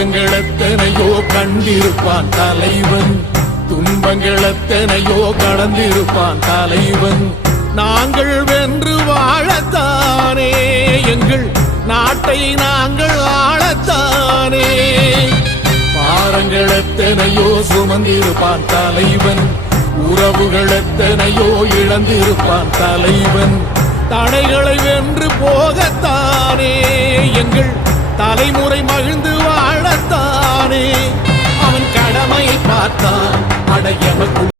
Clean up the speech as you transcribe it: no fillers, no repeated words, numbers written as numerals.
துன்பங்கள் எத்தனையோ கண்டிருப்பான் தலைவன், துன்பங்கள் எத்தனையோ கடந்திருப்பான் தலைவன். நாங்கள் வென்று வாழத்தானே, எங்கள் நாட்டை நாங்கள் ஆளத்தானே. பாரங்கள் எத்தனையோ சுமந்திருப்பான் தலைவன், உறவுகள் எத்தனையோ இழந்திருப்பான் தலைவன். தடைகளை வென்று போகத்தானே, எங்கள் தலைமுறை மகிழ்ந்து வாழத்தானே. அவன் கடமையை பார்த்தான் அடையவன்.